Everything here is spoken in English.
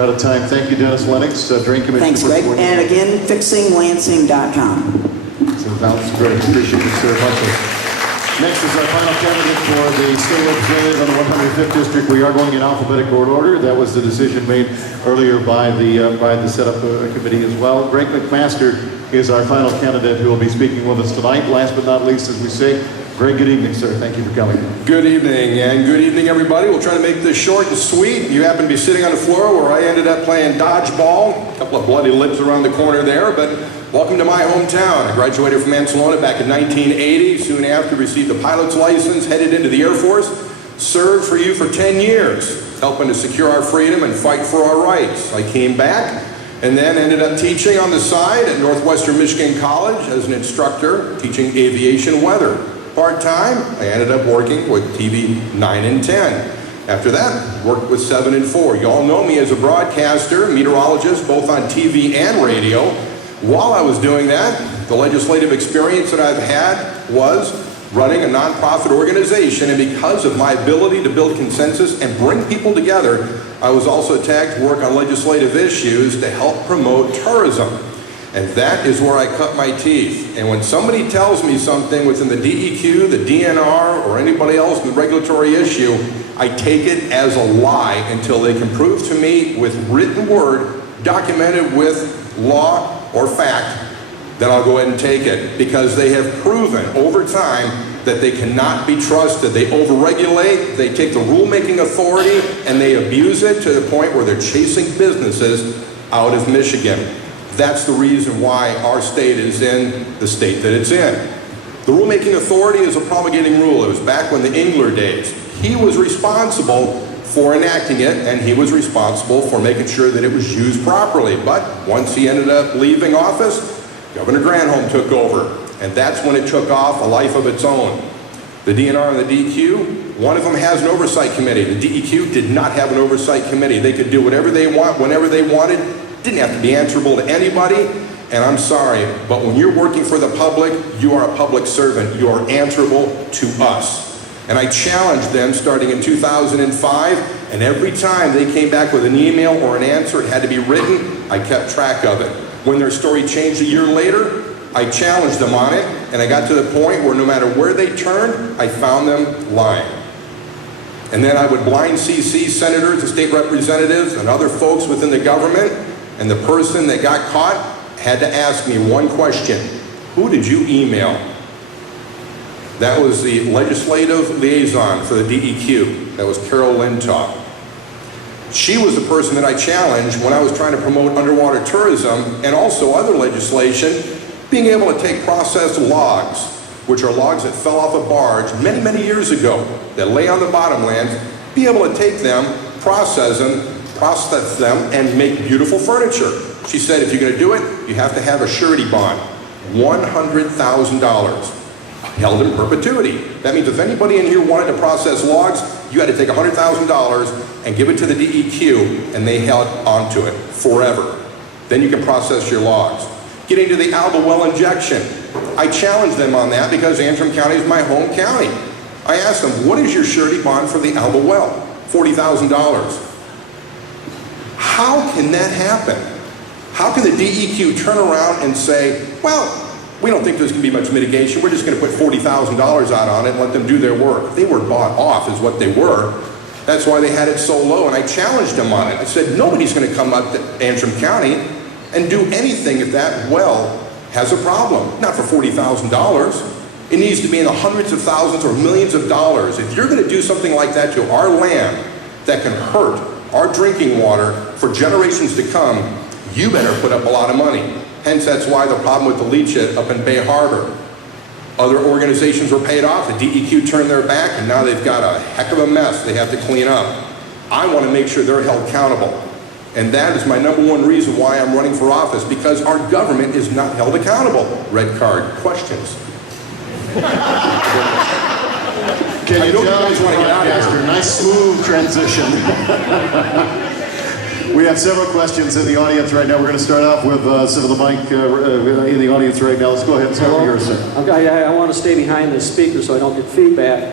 Out of time. Thank you, Dennis Lennox, Drain Commission. Thanks, Greg. And again, fixinglansing.com. So that's great. Appreciate it, sir. Next is our final candidate for the state representative on the 105th district. We are going in alphabetical order. That was the decision made earlier by the setup committee as well. Greg McMaster is our final candidate who will be speaking with us tonight. Last but not least, as we say, Greg, good evening, sir. Thank you for coming. Good evening, and good evening, everybody. We'll try to make this short and sweet. You happen to be sitting on the floor where I ended up playing dodgeball. A couple of bloody lips around the corner there, but welcome to my hometown. I graduated from Mansalona back in 1980. Soon after, received a pilot's license, headed into the Air Force, served for you for 10 years, helping to secure our freedom and fight for our rights. I came back and then ended up teaching on the side at Northwestern Michigan College as an instructor, teaching aviation weather. Part-time, I ended up working with TV 9 and 10. After that, worked with 7 and 4. You all know me as a broadcaster, meteorologist, both on TV and radio. While I was doing that, the legislative experience that I've had was running a nonprofit organization, and because of my ability to build consensus and bring people together, I was also tagged to work on legislative issues to help promote tourism. And that is where I cut my teeth. And when somebody tells me something within the DEQ, the DNR, or anybody else in the regulatory issue, I take it as a lie until they can prove to me with written word, documented with law or fact, then I'll go ahead and take it. Because they have proven over time that they cannot be trusted. They overregulate, they take the rulemaking authority, and they abuse it to the point where they're chasing businesses out of Michigan. That's the reason why our state is in the state that it's in. The rulemaking authority is a promulgating rule. It was back when the Engler days. He was responsible for enacting it, and he was responsible for making sure that it was used properly. But once he ended up leaving office, Governor Granholm took over, and that's when it took off a life of its own. The DNR and the DEQ, one of them has an oversight committee. The DEQ did not have an oversight committee. They could do whatever they want, whenever they wanted. Didn't have to be answerable to anybody, and I'm sorry, but when you're working for the public, you are a public servant. You are answerable to us. And I challenged them starting in 2005, and every time they came back with an email or an answer, it had to be written, I kept track of it. When their story changed a year later, I challenged them on it, and I got to the point where no matter where they turned, I found them lying. And then I would blind CC senators and state representatives and other folks within the government, and the person that got caught had to ask me one question: who did you email? That was the legislative liaison for the DEQ. That was Carol Lintoff. She was the person that I challenged when I was trying to promote underwater tourism and also other legislation, being able to take processed logs, which are logs that fell off a barge many, many years ago, that lay on the bottomlands, be able to take them, process them, and make beautiful furniture. She said, if you're going to do it, you have to have a surety bond, $100,000, held in perpetuity. That means if anybody in here wanted to process logs, you had to take $100,000 and give it to the DEQ, and they held onto it forever. Then you can process your logs. Getting to the Alba well injection, I challenged them on that because Antrim County is my home county. I asked them, what is your surety bond for the Alba well? $40,000. How can that happen? How can the DEQ turn around and say, well, we don't think there's going to be much mitigation. We're just going to put $40,000 out on it and let them do their work. They were bought off is what they were. That's why they had it so low, and I challenged them on it. I said, nobody's going to come up to Antrim County and do anything if that well has a problem. Not for $40,000. It needs to be in the hundreds of thousands or millions of dollars. If you're going to do something like that to our land that can hurt our drinking water for generations to come, you better put up a lot of money. Hence, that's why the problem with the leachate up in Bay Harbor. Other organizations were paid off, the DEQ turned their back, and now they've got a heck of a mess they have to clean up. I want to make sure they're held accountable. And that is my #1 reason why I'm running for office, because our government is not held accountable. Red card. Questions? Can you tell us want to get out of here? Nice smooth transition. We have several questions in the audience right now. We're going to start off with some of the mic in the audience right now. Let's go ahead and start with yours, sir. Okay, I want to stay behind the speaker so I don't get feedback.